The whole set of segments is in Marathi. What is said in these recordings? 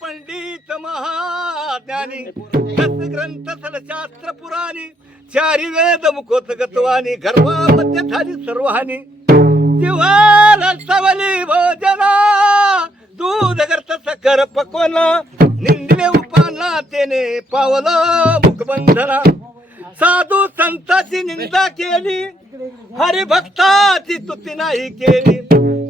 पंडित महाज्ञानी ग्रंथ शास्त्र पुराणी चारी वेद मुखोत गतवानी गर्भामध्ये झाली सर्वहानी जीवाला सवली भोजना दूध करत सकर पकवला निंदिले उपाना तेने पावलं मुखबंधना साधू संताची निंदा केली हरिभक्ताची स्तुती नाही केली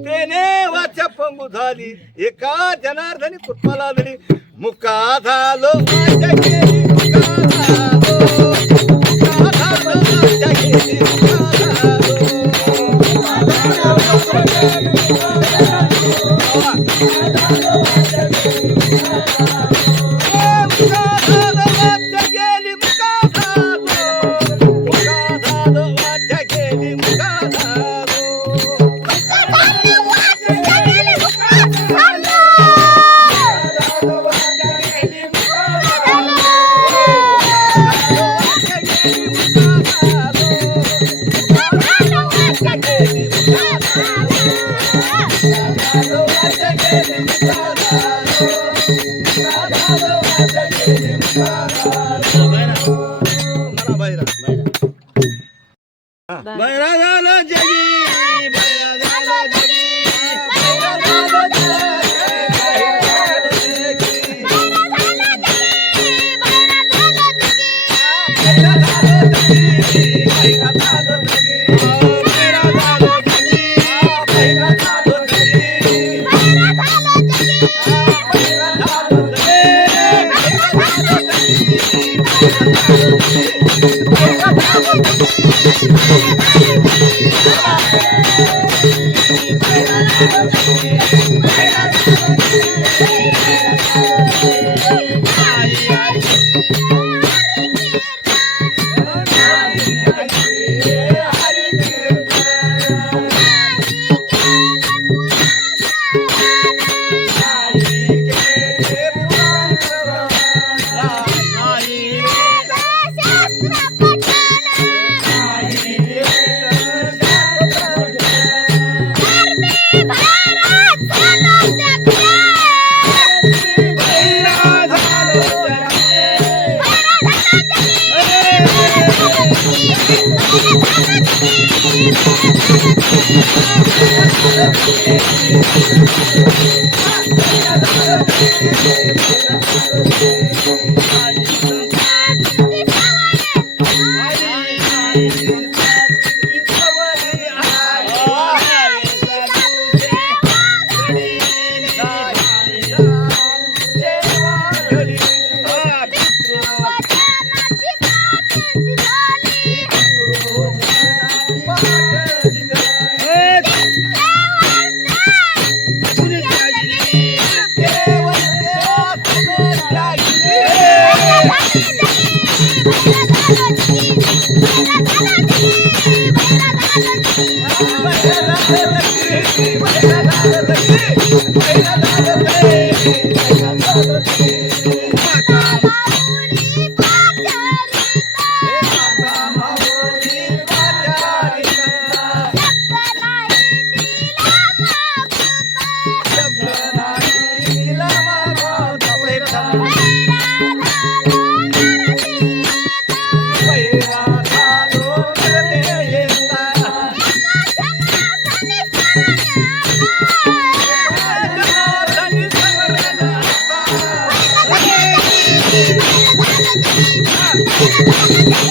तेने वाचा पंगू झाली एका जनार्दनी पुष्पा लागली मुका झालो वाचा केली मुका झालो मुका झालो वाचा केली मुका Thank you.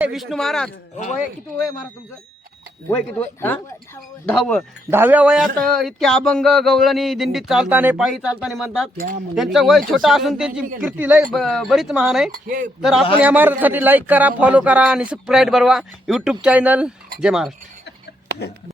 विष्णू महाराज वय किती वय महाराज तुमचं? वय किती वय? 10व्या वयात इतके अभंग गवळणी दिंडीत चालताना पायी चालताना म्हणतात. त्यांचं वय छोटं असून त्यांची कीर्ती लय बरीच महान आहे. तर आपण या महाराजांसाठी लाईक करा, फॉलो करा आणि सबस्क्राईब बनवा. यूट्यूब चॅनल जय महाराष्ट्र.